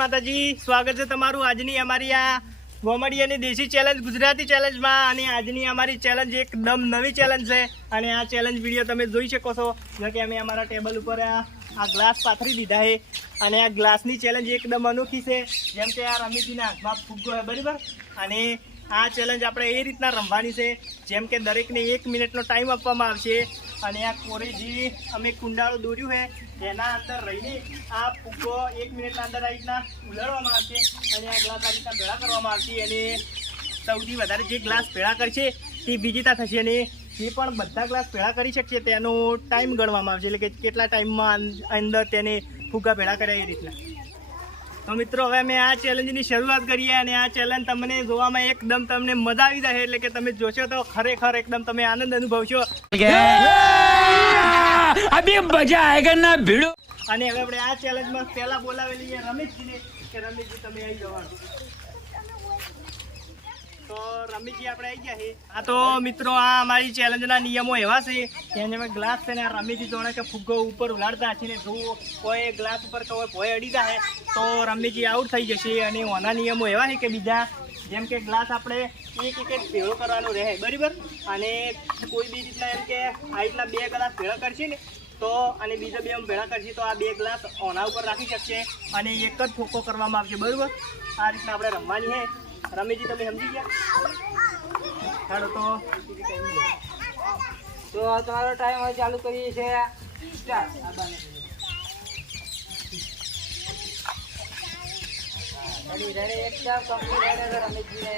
માતાજી, સ્વાગત છે તમારું આજની અમારી આ વોમડિયાની દેશી ચેલેન્જ ગુજરાતી ચેલેન્જમાં અને આજની અમારી ચેલેન્જ એકદમ નવી ચેલેન્જ છે. અને આ ચેલેન્જ વીડિયો તમે જોઈ શકો છો. જો અમે અમારા ટેબલ ઉપર આ આ ગ્લાસ પાથરી દીધા છે. અને આ ગ્લાસની ચેલેન્જ એકદમ અનોખી છે. જેમ કે આ રમીજીના હાથમાં ફૂગો છે બરાબર? અને આ ચેલેન્જ આપણે એ રીતના રમવાની છે. જેમ કે દરેકને એક મિનિટનો ટાઈમ આપવામાં આવશે. અને આ કોરેજી અમે કુંડાળું દોર્યું છે. એના અંદર રહીને આ ફુગ્ગો એક મિનિટના અંદર આ રીતના ઉલાડવામાં આવશે અને આ ગ્લાસ આ રીતના ભેળા કરવામાં આવશે. અને સૌથી વધારે જે ગ્લાસ ભેળા કરશે તે વિજેતા થશે. અને જે પણ બધા ગ્લાસ ભેળા કરી શકશે તેનો ટાઈમ ગણવામાં આવશે. એટલે કે કેટલા ટાઈમમાં અંદર તેને ફુગ્ગા ભેળા કર્યા એ રીતના. તો મિત્રો હવે મેં આ ચેલેન્જની શરૂઆત કરી અને આ ચેલેન્જ તમને જોવામાં એકદમ તમને મજા આવી જશે એટલે કે તમે જોશો તો ખરેખર એકદમ તમે આનંદ અનુભવશો. અભી મજા આયગા ના ભીડો. અને હવે આપણે આ ચેલેન્જમાં પહેલા બોલાવેલી છે રમેશજીને કે રમેશજી તમે આવી જવાનું. તો રમીજી, આપણે આવી ગયા આ તો મિત્રો, આ અમારી ચેલેન્જના નિયમો એવા છે કે અમે ગ્લાસ છે ને આ રમીજી જોડે કે ફુગ્ગો ઉપર ઉલાડતા છે ને જો કોઈ ગ્લાસ ઉપર કોઈ ભોય અડી જાય તો રમીજી આઉટ થઈ જશે. અને ઓના નિયમો એવા છે કે બીજા, જેમ કે ગ્લાસ આપણે એક એક ભેળો કરવાનો રહે, બરાબર? અને કોઈ બી રીતના એમ કે આ રીતના બે ગ્લાસ ભેળા કરશે ને, તો અને બીજા બે ભેળા કરશે, તો આ બે ગ્લાસ ઓના ઉપર રાખી શકશે અને એક જ ફોકો કરવામાં આવશે, બરાબર? આ રીતના આપણે રમવાની છે રમેશજી, તમે સમજી ગયા? ચાલો તો. તો તમારો ટાઈમ હવે ચાલુ કરીએ સ્ટાર્ટ રેડી રેડી એકદમ કમ્પ્લીટ રેડી રમેશજીને.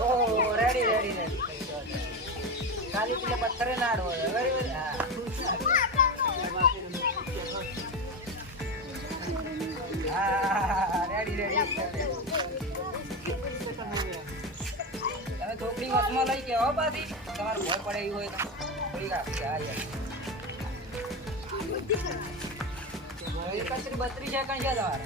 ઓહો રેડી રેડી રેડી ખાલી પેલા પથ્થરે ના અડવો બરાબર હા. રેડી રેડી હો પાછી તમારે ભય પડે એવી હોય તો થોડીક આપશે આ યાર એકત્રીસ બત્રીસ સેકન્ડ છે તમારે?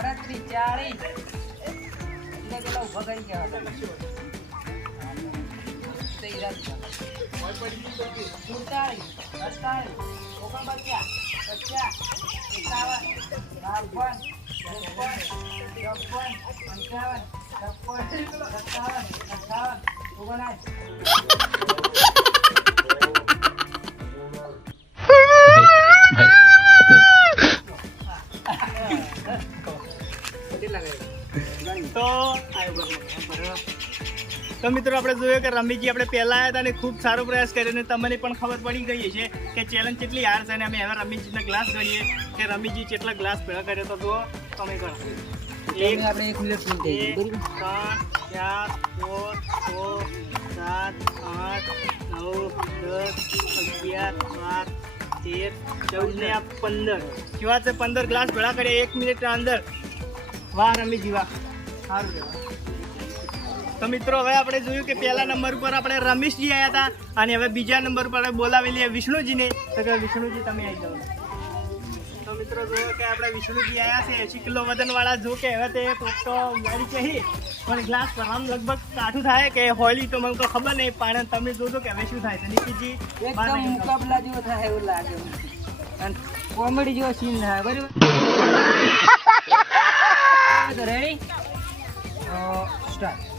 અડત્રીસ ચાળીસ એટલે પેલા ઊભા કરી ગયા સુડતાળીસ અડતાળીસ ઓગણપચાસ પચાસ એકાવન બાવન ત્રેપન ચોપન પંચાવન છપ્પન સત્તાવન અઠાવન ઓગણસાઠ તો મિત્રો આપણે જોયું કે રમીજી આપણે પહેલાં આવ્યા હતા અને ખૂબ સારો પ્રયાસ કર્યો અને તમને પણ ખબર પડી ગઈ છે કે ચેલેન્જ કેટલી હાર છે અને અમે હવે રમીજીના ગ્લાસ જોઈએ કે રમીજી કેટલા ગ્લાસ ભેગા કર્યો તો જુઓ તમે કરો. એક આપણે એક મિનિટ ત્રણ ચાર ચોર છ સાત આઠ નવ દસ અગિયાર બાર તેર ચૌદ ને આ પંદર. કેવા છે પંદર ગ્લાસ ભેળા કર્યા એક મિનિટના અંદર. વાહ રમીજી વાહ. સારું કહેવાય તો મિત્રો હવે આપણે જોયું કે પહેલા નંબર ઉપર આપણે રમેશજી આવ્યા હતા અને હવે બીજા નંબર પર આપણે બોલાવેલી વિષ્ણુજીને. તો કે વિષ્ણુજી તમે આવી જાઓ. તો મિત્રો જોયો કે આપણે વિષ્ણુજી આવ્યા છે. એસી કિલો વજનવાળા જો કે હવે તે પણ ગ્લાસ આમ લગભગ કાઠું થાય કે હોલી તો મને તો ખબર નહીં પણ તમે જોજો કે હવે શું થાય છે. નિકિતજી એકદમ મુકાબલા જેવો થાય એવું લાગે અને કોમેડી જેવો સીન થાય બરાબર? તો રેડી સ્ટાર્ટ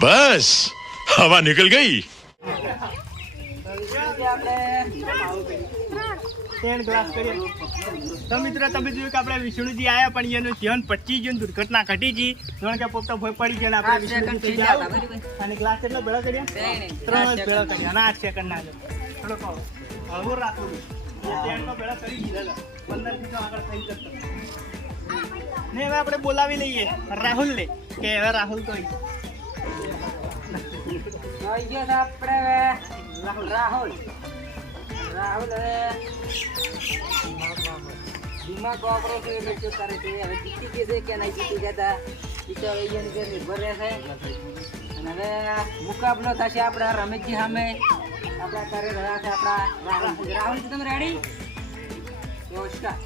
બસ હવા નીકળ ગઈ. તો મિત્રો તમે જોયું કે આપણે વિષ્ણુજી આવ્યા પણ એનું જીવન પચીસ જૂન દુર્ઘટના ઘટી ગઈ. પોતા ભય પડી ગયા અને ત્રણ જ ભેળો કર્યો હવે આપણે બોલાવી લઈએ રાહુલ ને કે હવે રાહુલ તો ગયો આપણે રાહુલ. રાહુલ દિમાગ વાપરો છો એટલે હવે જીતી છે કે નહીં જીતી ગયા એ તો હવે નિર્ભર રહેશે અને હવે મુકાબલો થશે આપણા રમેશજી સામે. આપણા કરે રહ્યા છે આપણા રાહુલ. રાહુલ તમે રેડી નમસ્કાર.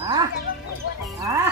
હા? હા?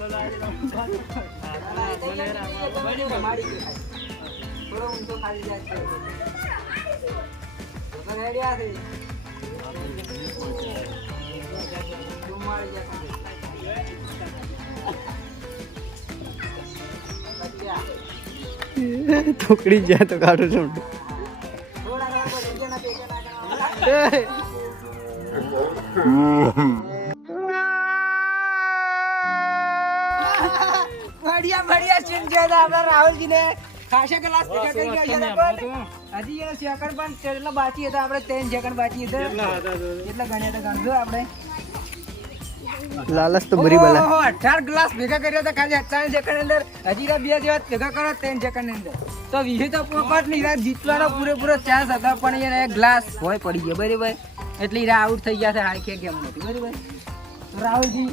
ને, પોપટ થઈ ગયો. થોડો ઊંચો ખાલી જાય છે તો રેડી આ થઈ ચુમ્માળી જાય બચ્ચા થોકડી જાય તો કાઢું છું થોડા આપણા રાહુલજીને ખાસા ક્લાસ ભેગા કરી ગયા છે. પણ હજી એનો સેકન્ડ પણ કેટલા બાકી હતા આપણે ત્રણ સેકન્ડ બાકી હતા. કેટલા ગણ્યા હતા ગણજો આપણે? લાલચ તો ઓહો, અઢાર ગ્લાસ ભેગા કર્યા હતા ખાલી અઠ્ઠાવીસ સેકન્ડ અંદર. હજી તો બે જેવા ભેગા કરો ત્રણ સેકન્ડ અંદર. તો વિજય તો પોપટ જીતવાનો પૂરેપૂરો ચાન્સ હતા પણ એને એક ગ્લાસ હોય પડી ગયો બરાબર? એટલે આઉટ થઈ ગયા છે હારી ગેમ નથી બરાબર? રાહુલજી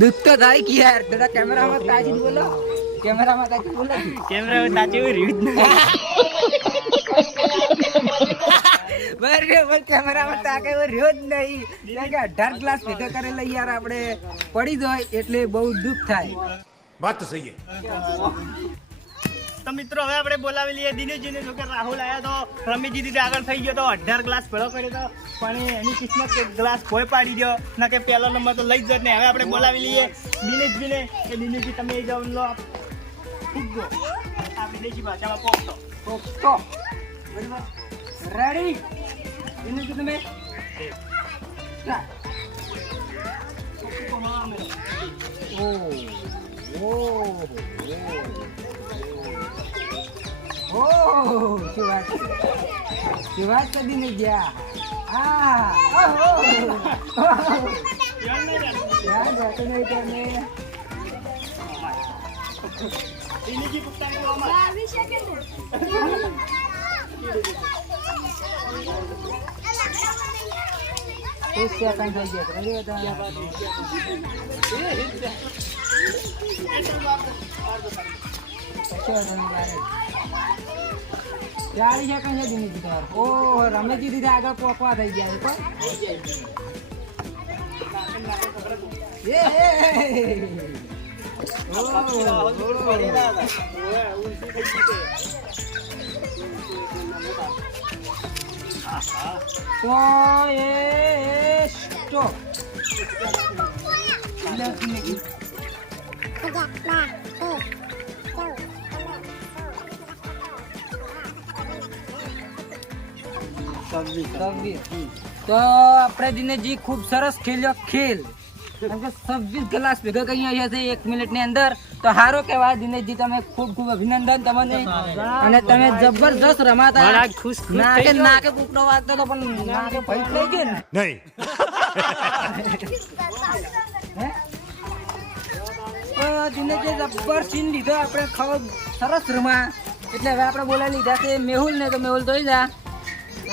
દુઃખ તો થાય કે યાર થોડા કેમેરામાં તાજી બોલો. કેમેરામાં તાજી બોલો. કેમેરામાં તાજી રહ્યું કેમેરામાં રહ્યો જ નહીં. અઢાર ક્લાસ ભેગા કરેલા યાર આપણે પડી જાય એટલે બહુ દુઃખ થાય. વાત સહી તો મિત્રો, હવે આપણે બોલાવી લઈએ દિનેશજીને. જો રાહુલ આવ્યા તો રમી દીદી આગળ થઈ ગયો તો અઢાર ગ્લાસ ભેળો કર્યો તો. પણ એની કિસ્મત કે ગ્લાસ કોઈ પાડી ગયો ના કે પહેલો નંબર તો લઈ જ ને. હવે આપણે બોલાવી લઈએ દિનેશજીને કે દિનેશજી, તમે એ જાઓ લો. ફૂગો આ વિદેશી ભાષામાં પોખતો તો તો રેડી દિનેશજી, તમે? સ્ટાર્ટ. ઓ ઓ ઓ શું વાત શું વાત કરી ને ગયા આ ઓહો ધ્યાન નહીં તમે. ગયા ઓહો રમેશજી દીધા આગળ પોકવા થઈ ગયા છે પણ એ, એ, એ. તો એ સ્ટોપ તો આપણે દિનેશજી ખૂબ સરસ ખેલ્યો ખેલ. છવ્વીસ ગ્લાસ ભેગા કરી આવ્યા છે એક મિનિટની અંદર. તો સારો કેવા દિનેશજી તમે ખૂબ ખૂબ અભિનંદન તમને. અને તમે જબરજસ્ત રમાતા. નાકે નાકે કૂકડો વાગતો તો પણ નાકે ભય થઈ ગયો ને. નહીં. દિનેશજી જબ્બર સીન લીધો. આપણે ખાવ સરસ રમા. એટલે હવે આપણે બોલાવી લીધા છે મેહુલ ને તો મેહુલ તો જા. તો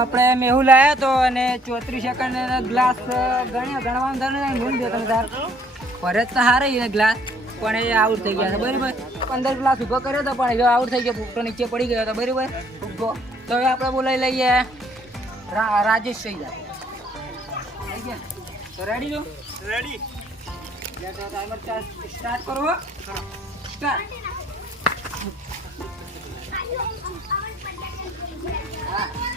આપણે મેહુલ લાવ્યા તો અને ચોત્રીસ સેકન્ડ ગ્લાસ ગણ્યા. ગણવાનું થયું ગયો ગુણ બે ત્રણ ચાર તો હારે ગ્લાસ પણ એ આઉટ થઈ ગયા બરાબર? પંદર ગ્લાસ ઊભો કર્યો હતો પણ એ આઉટ થઈ ગયો. તો નીચે પડી ગયો હતો. બરાબર? ઊભો. તો હવે આપણે બોલાવી લઈએ રાજેશ થઈ જાય તો રેડી છો? રેડી start કરો સ્ટાર્ટ હા.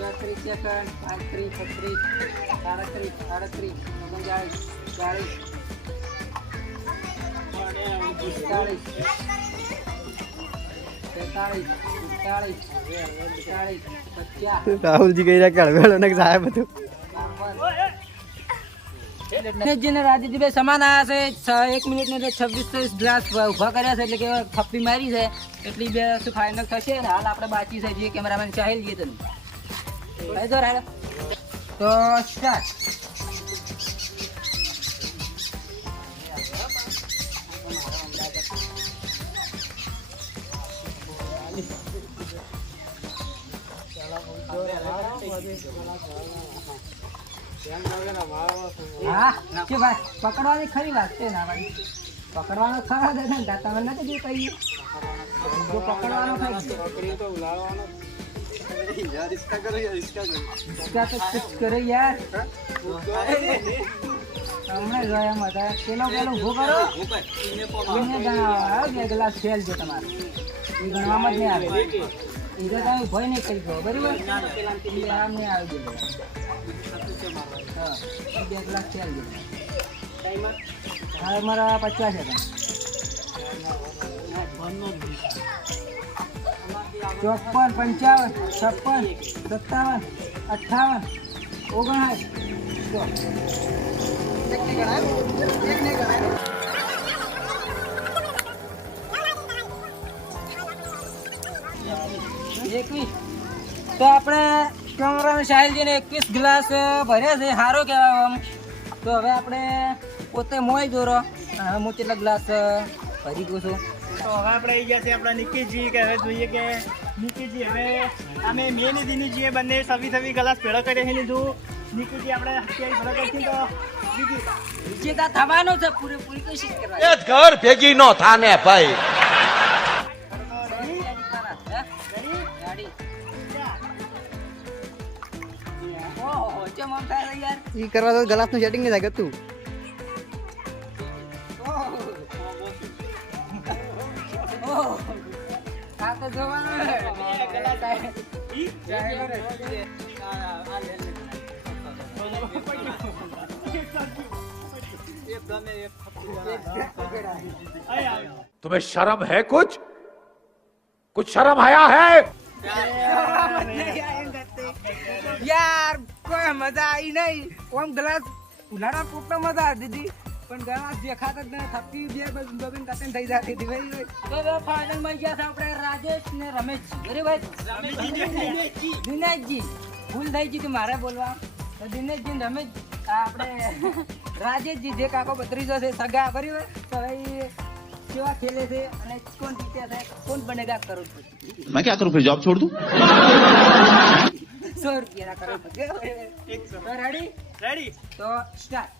તેત્રીસ સેકન્ડ પાંત્રીસ છત્રીસ સાડત્રીસ આડત્રીસ ઓગણચાળીસ ચાળીસ પિસ્તાળીસ તેતાળીસ પિસ્તાળીસ પિસ્તાળીસ રાહુલજી કહી રહ્યા કે હળવેળો ને સાહેબ હતું ને સમાન આવ્યા છે. એક મિનિટ ને છવ્વીસ ગ્લાસ ઊભા કર્યા છે એટલે કે થપ્પી મારી છે. એટલી બે ફાઇનલ થશે હાલ આપણે બાકી છે. જે કેમેરામેન ચાહેલ જઈએ તને. તો સ્ટાર્ટ. હા ભાઈ પકડવાની ખરી વાત છે ના ભાઈ. પકડવાનો ખરા દે ને તમે નથી જે કહ્યું તો પકડવાનો થાય इसका तो कुछ करे यार હમણાં જોયા એમ હતા પેલો પેલો ઉભો કરો એને ગણાવવા કે ગ્લાસ ફેલ છે તમારે એ ગણવામાં જ નહીં આવે એ તો તમે ભય નહીં કરી દો બરાબર એ આમ નહીં આવી ગયો હા એ બે ગ્લાસ ફેલ છે હા મારા પચાસ છે ચોપન, પંચાવન, છપ્પન, સત્તાવન, અઠ્ઠાવન, ઓગણસાઠ. એકવીસ. તો આપણે કેમેરામેન સાહિલજીને એકવીસ ગ્લાસ ભર્યા છે. સારો કહેવાય આમ. તો હવે આપણે પોતે મોય દોરો હવે હું કેટલા ગ્લાસ ભરી ગયું છું? તો હવે આપણે આવી ગયા છે આપણા નિકીજી કે હવે જોઈએ કે નિકીજી હવે અમે મેં ને દિનીજીએ બંને સવી સવી ગ્લાસ ભેળો કરી છે લીધું. નિકીજી આપણે અત્યારે ભેળો કરી તો વિજેતા થવાનો છે પૂરેપૂરી કોશિશ કરવાની. ઘર ભેગી નો થાને ભાઈ? ઈ કરવા તો ગ્લાસનું સેટિંગ નહીં થાય તું આ તો જોવાનું છે. तुम्हें शर्म है कुछ कुछ शर्म आया है યાર કોઈ મજા આવી નહીં ઓમ ગ્લાસ ઉલાડા પોપટા મજા આવી દીધી પણ ગયા દેખાતા જ નહીં. થપકી બે બબીન કતન થઈ જતી હતી ભાઈ. તો ફાઇનલમાં ગયા આપણે રાજેશ ને રમેશ બરાબર? દિનેશજી. ભૂલ થઈ ગઈ હતી મારે બોલવા. તો દિનેશજી ને રમેશ આપણે રાજેશજી જે કાકો બત્રીસો છે સગા હોય તો ભાઈ કેવા ખેલે છે અને કોણ જીતે છે કોણ બનેગા કરોડપતિ મેં ક્યાં કરું? ફિર જોબ છોડ દઉં? સો રૂપિયા કરોડપતિ રેડી રેડી તો સ્ટાર્ટ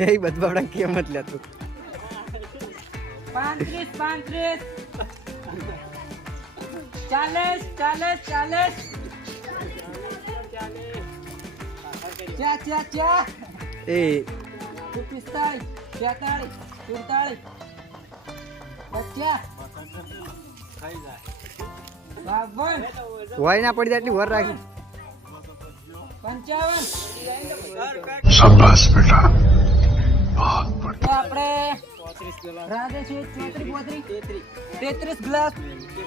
એ બધબાડા કેમ જ લેતું? પાંત્રીસ પાંત્રીસ. ચાલીસ ચાલીસ ચાલીસ. ચા ચા ચા. એ. પિસ્તાળીસ છેતાળીસ સુડતાળીસ. પચાસ. બાવન. પડી જાય એટલી વર રાખી. પંચાવન. આપણે તેત્રીસ ગ્લાસ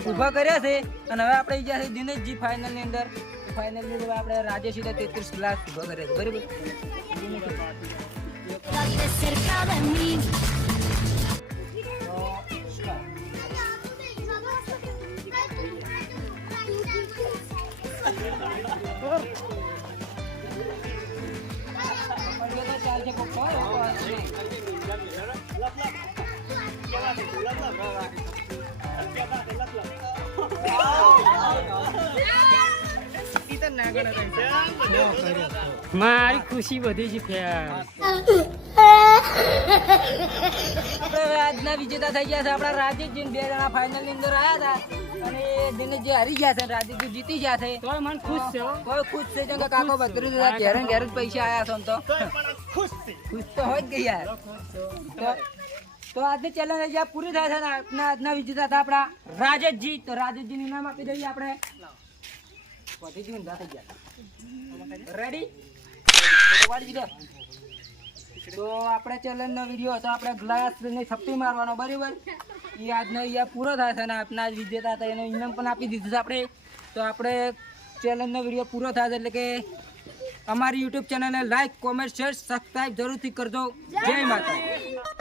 ઊભા કર્યા છે અને હવે આપણે ગયા છે દિનેશજી ફાઇનલની અંદર. ફાઇનલની અંદર આપણે રાજેશી તેત્રીસ ગ્લાસ ઊભા કર્યા છે. બરાબર? ચાલશે પપ્પા. મારી ખુશી બધી છે ફેર. આજના વિજેતા થઈ ગયા છે. આપણા રાજીવજી બે જણા ફાઇનલની અંદર આવ્યા હતા. અને દિનેશજી હારી ગયા છે અને જીતી ગયા છે. તો મન ખુશ છે કોઈ ખુશ છે. કે કાકો બત્રીસ હજાર ઘેરે ઘેર જ પૈસા આયા છો તો. ખુશ. છે ખુશ તો હોય જ ગઈ તો- આજની ચેલેન્જ અહીંયા પૂરી થાય છે ને આજના આજના વિજેતા હતા આપણા રાજેશજી. તો રાજેશજી નું નામ આપી દઈએ આપણે. પછી ઊંધા થઈ ગયા રેડી વાળી દીધો તો આપણે ચેલેન્જ નો વીડિયો હતો આપણે ગ્લાસ ને થપ્પી મારવાનો બરાબર? એ આજનો અહીંયા પૂરો થાય છે ને આપના જ વિજેતા હતા એનો ઇનામ પણ આપી દીધું છે આપણે. તો આપણે ચેલેન્જનો વીડિયો પૂરો થાય છે એટલે કે અમારી યુટ્યુબ ચેનલને લાઈક કોમેન્ટ શેર સબસ્ક્રાઈબ જરૂરથી કરજો. જય માતા